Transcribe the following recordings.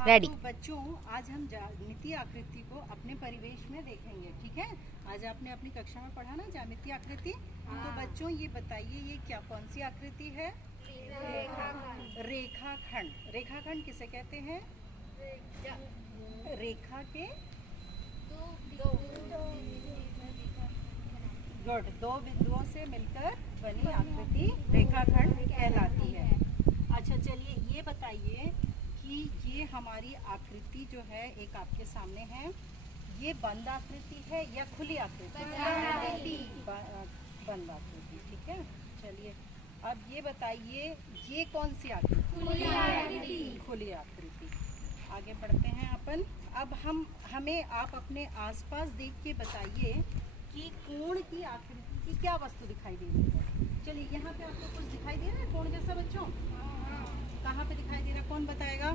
Ready. तो बच्चों, आज हम ज्यामितीय आकृति को अपने परिवेश में देखेंगे, ठीक है। आज आपने अपनी कक्षा में पढ़ा ना ज्यामितीय आकृति। तो बच्चों ये बताइए, ये क्या कौन सी आकृति है? रेखाखंड। रेखाखंड किसे कहते हैं? रेखा के दो बिंदुओं से मिलकर बनी आकृति रेखाखंड कहलाती है। अच्छा चलिए ये बताइए कि ये हमारी आकृति जो है एक आपके सामने है, ये बंद आकृति है या खुली आकृति? बंद आकृति, ठीक है। चलिए अब ये बताइए, ये कौन सी आकृति? खुली आकृति। आगे बढ़ते हैं अपन। अब हमें आप अपने आसपास देख के बताइए कि कोण की आकृति की क्या वस्तु दिखाई दे रही है। चलिए यहाँ पे आपको कुछ दिखाई दे रहा है कोण जैसा बच्चों? कहाँ पे दिखाई दे रहा है? कौन बताएगा?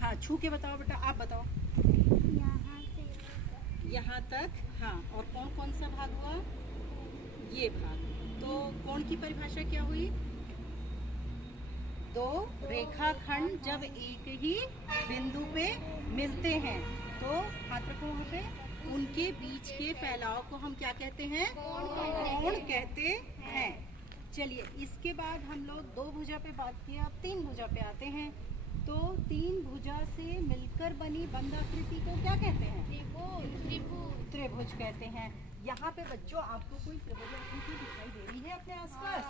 हाँ, छू के बताओ बेटा, आप बताओ। यहाँ तक। हाँ, और कौन कौन सा भाग हुआ? ये भाग। तो कोण की परिभाषा क्या हुई? दो रेखाखंड जब एक ही बिंदु पे मिलते हैं तो हाथ रखो वहाँ पे, उनके बीच के फैलाव को हम क्या कहते हैं? कोण कहते हैं। चलिए इसके बाद हम लोग दो भुजा पे बात किया, अब तीन भुजा पे आते हैं। तो तीन भुजा से मिलकर बनी बंद आकृति को क्या कहते हैं? त्रिभुज कहते हैं। यहाँ पे बच्चों आपको कोई त्रिभुज आकृति दिखाई दे रही है अपने आसपास?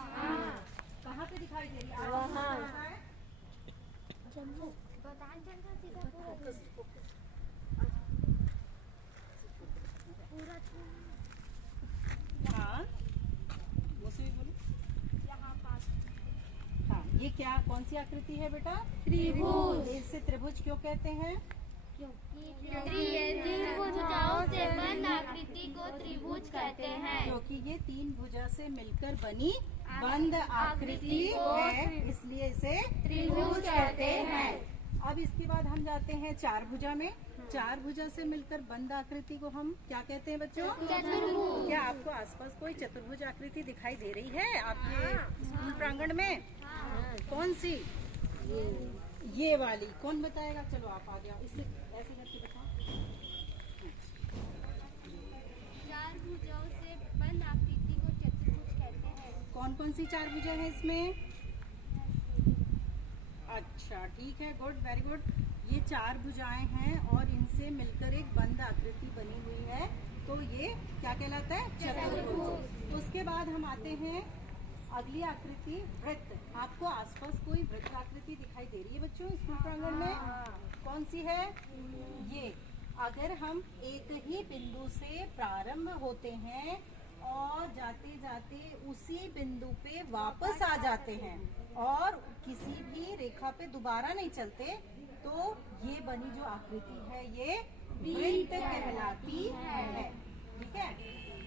कहाँ पे दिखाई दे रही है? हाँ, वो से भी बोलो। हाँ, ये क्या कौन सी आकृति है बेटा? त्रिभुज। इसे त्रिभुज क्यों कहते हैं? तीन भुजाओं से बंद आकृति को त्रिभुज कहते हैं। क्योंकि ये तीन भुजा से मिलकर बनी बंद आकृति है, इसलिए इसे त्रिभुज कहते हैं। अब इसके बाद हम जाते हैं चार भुजा में। चार भुजा से मिलकर बंद आकृति को हम क्या कहते हैं बच्चों? चतुर्भुज। क्या आपको आसपास कोई चतुर्भुज आकृति दिखाई दे रही है आपके स्कूल प्रांगण में? कौन सी? ये वाली। कौन बताएगा? चलो आप आ जाओ, इससे ऐसे करके बताओ। चार भुजाओं से बंद आकृति को चतुर्भुज कहते हैं। कौन कौन सी चार भुजा है इसमें? अच्छा ठीक है, गुड, वेरी गुड। ये चार भुजाएं हैं और इनसे मिलकर एक बंद आकृति बनी हुई है, तो ये क्या कहलाता है? चतुर्भुज। उसके बाद हम आते हैं अगली आकृति, वृत्त। आपको आसपास कोई वृत्त आकृति दिखाई दे रही है बच्चों स्कूल प्रांगण में? कौन सी है? ये। अगर हम एक ही बिंदु से प्रारंभ होते हैं और जाते जाते उसी बिंदु पे वापस आ जाते हैं और किसी भी रेखा पे दोबारा नहीं चलते, तो ये बनी जो आकृति है ये वृत्त कहलाती है, ठीक है।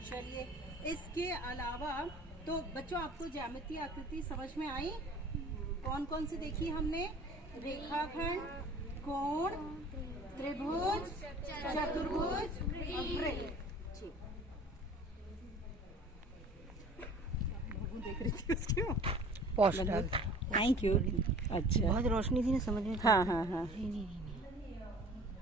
चलिए इसके अलावा तो बच्चों आपको ज्यामितीय आकृति समझ में आई? कौन कौन सी देखी हमने? रेखाखंड, कोण, त्रिभुज, चतुर्भुज, वृत्त। देख रही थी उसकी पोस्टर। Thank you. अच्छा, बहुत रोशनी थी ना, समझ में। हाँ हाँ हाँ।